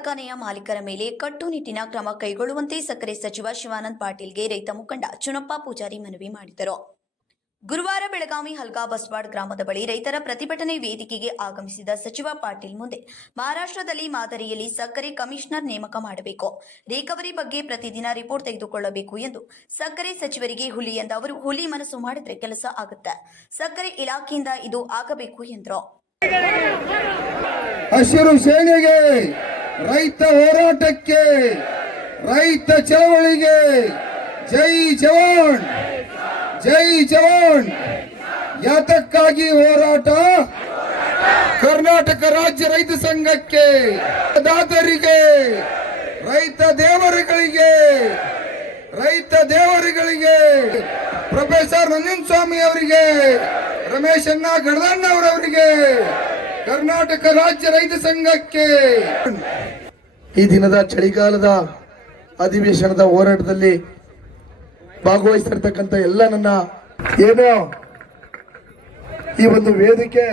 ಕಾರ್ಖಾನೆಯ ಮಾಲೀಕರ ಮೇಲೆ ಕಟ್ಟುನಿಟ್ಟಿನ ಕ್ರಮ ಕೈಗೊಳ್ಳುವಂತೆ ಸಕ್ಕರೆ ಸಚಿವ ಶಿವಾನಂದ ಪಾಟೀಲ್ಗೆ ರೈತ ಮುಖಂಡ ಚುನಪ್ಪ ಪೂಜಾರಿ ಮನವಿ ಮಾಡಿದರು. ಗುರುವಾರ ಬೆಳಗಾವಿ ಹಲ್ಗಾ ಬಸವಾಡ್ ಗ್ರಾಮದ ಬಳಿ ರೈತರ ಪ್ರತಿಭಟನೆ ವೇದಿಕೆಗೆ ಆಗಮಿಸಿದ ಸಚಿವ ಪಾಟೀಲ್ ಮುಂದೆ ಮಹಾರಾಷ್ಟ್ರದಲ್ಲಿ ಮಾದರಿಯಲ್ಲಿ ಸಕ್ಕರೆ ಕಮಿಷನರ್ ನೇಮಕ ಮಾಡಬೇಕು, ರಿಕವರಿ ಬಗ್ಗೆ ಪ್ರತಿದಿನ ರಿಪೋರ್ಟ್ ತೆಗೆದುಕೊಳ್ಳಬೇಕು ಎಂದು ಸಕ್ಕರೆ ಸಚಿವರಿಗೆ ಹುಲಿ ಎಂದ ಅವರು, ಹುಲಿ ಮನಸ್ಸು ಮಾಡಿದ್ರೆ ಕೆಲಸ ಆಗುತ್ತೆ, ಸಕ್ಕರೆ ಇಲಾಖೆಯಿಂದ ಇದು ಆಗಬೇಕು ಎಂದರು. ಹಸಿರು ಸೇನೆಗೆ, ರೈತ ಹೋರಾಟಕ್ಕೆ, ರೈತ ಚಳವಳಿಗೆ ಜೈ ಜವಾನ್, ಜೈ ಜವಾನ್. ಯಾತಕ್ಕಾಗಿ ಹೋರಾಟ? ಕರ್ನಾಟಕ ರಾಜ್ಯ ರೈತ ಸಂಘಕ್ಕೆ, ದಾತರಿಗೆ, ರೈತ ದೇವರುಗಳಿಗೆ, ರೈತ ದೇವರುಗಳಿಗೆ, ಪ್ರೊಫೆಸರ್ ನಂಜನ್ ಸ್ವಾಮಿ ಅವರಿಗೆ, ರಮೇಶ್ ಅಣ್ಣ ಗಡದಣ್ಣವರವರಿಗೆ, ಕರ್ನಾಟಕ ರಾಜ್ಯ ರೈತ ಸಂಘಕ್ಕೆ. ಈ ದಿನದ ಚಳಿಗಾಲದ ಅಧಿವೇಶನದ ಹೋರಾಟದಲ್ಲಿ ಭಾಗವಹಿಸಿರ್ತಕ್ಕಂಥ ಎಲ್ಲ ನನ್ನ ಈ ಒಂದು ವೇದಿಕೆ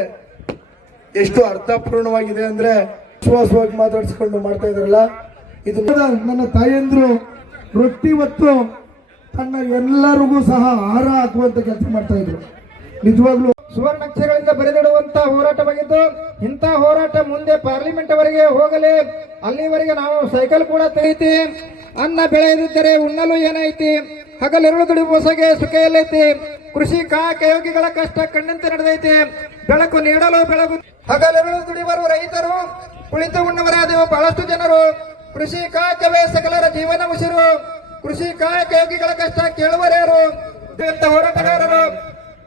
ಎಷ್ಟು ಅರ್ಥಪೂರ್ಣವಾಗಿದೆ ಅಂದ್ರೆ ವಿಶ್ವಾಸವಾಗಿ ಮಾತಾಡಿಸಿಕೊಂಡು ಮಾಡ್ತಾ ಇದ್ರಲ್ಲ, ಇದು ನನ್ನ ತಾಯಂದ್ರು ರೊಟ್ಟಿ ಹೊತ್ತು ತನ್ನ ಎಲ್ಲರಿಗೂ ಸಹ ಆಹಾರ ಹಾಕುವಂತ ಕೆಲಸ ಮಾಡ್ತಾ ಇದ್ರು. ನಿಜವಾಗ್ಲೂ ಸುವರ್ಣಾಕ್ಷರಗಳಿಂದ ಬರೆದಿಡುವಂತ ಹೋರಾಟವಾಗಿದ್ದು, ಇಂಥ ಹೋರಾಟ ಮುಂದೆ ಪಾರ್ಲಿಮೆಂಟ್ ವರೆಗೆ ಹೋಗಲಿ. ಅಲ್ಲಿವರೆಗೆ ನಾವು ಸೈಕಲ್ ಕೂಡ ತೆಗೀತಿ. ಅನ್ನ ಬೆಳೆಯದಿದ್ದರೆ ಉಣ್ಣಲು ಏನೈತಿ, ಹಗಲೆರಳು ದುಡಿಯುವ ಹೊಸಗೆ ಸುಖ ಎಲ್ಲೈತಿ, ಕೃಷಿ ಕಾಯಕಯೋಗಿಗಳ ಕಷ್ಟ ಕಣ್ಣಂತೆ ನಡೆದೈತಿ, ಬೆಳಕು ನೀಡಲು ಬೆಳಗು. ಹಗಲೆರಳು ದುಡಿಯುವರು ರೈತರು, ಕುಳಿತು ಉಣ್ಣವರಾದೆವು ಬಹಳಷ್ಟು ಜನರು, ಕೃಷಿ ಕಾಯಕವೇ ಸಕಲರ ಜೀವನ ಉಸಿರು, ಕೃಷಿ ಕಾಯಕಯೋಗಿಗಳ ಕಷ್ಟ ಕೇಳುವರೇರು. ಹೋರಾಟಗಾರರು,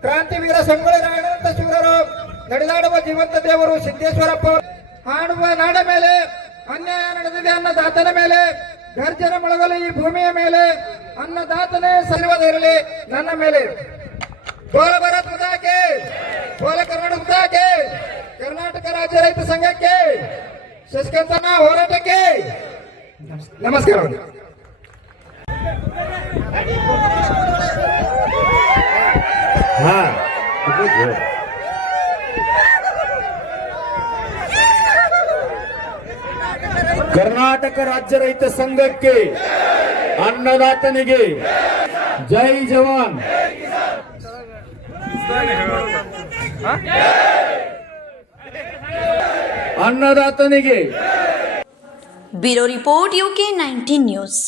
ಕ್ರಾಂತಿವೀರ ಸಂಗೊಳ್ಳಿರಾಯಣ್ಣನಂತ ಶೂರರು, ನಡೆದಾಡುವ ಜೀವಂತ ದೇವರು ಸಿದ್ದೇಶ್ವರಪ್ಪ ಹಾಡುವ ನಾಡ ಮೇಲೆ ಅನ್ಯಾಯ ನಡೆದಿದೆ ಅನ್ನದಾತನ ಮೇಲೆ, ಗರ್ಜನ ಮೊಳಗಲು ಈ ಭೂಮಿಯ ಮೇಲೆ, ಅನ್ನದಾತನೇ ಸರ್ವದಿರಲಿ ನನ್ನ ಮೇಲೆ. ಬೋಲ ಭಾರತ್ ಮಾತಾಕ್ಕೆ, ಬೋಲ ಕರ್ನಾಟಕ ಮಾತಾಕ್ಕೆ, ಕರ್ನಾಟಕ ರಾಜ್ಯ ರೈತ ಸಂಘಕ್ಕೆ, ಶಶಿಕಾಂತನ ಹೋರಾಟಕ್ಕೆ ನಮಸ್ಕಾರ. ಕರ್ನಾಟಕ ರಾಜ್ಯ ರೈತ ಸಂಘಕ್ಕೆ, ಅನ್ನದಾತನಿಗೆ ಜೈ ಜವಾನ್. ಅನ್ನದಾತನಿಗೆ. Bureau report UK 19 news.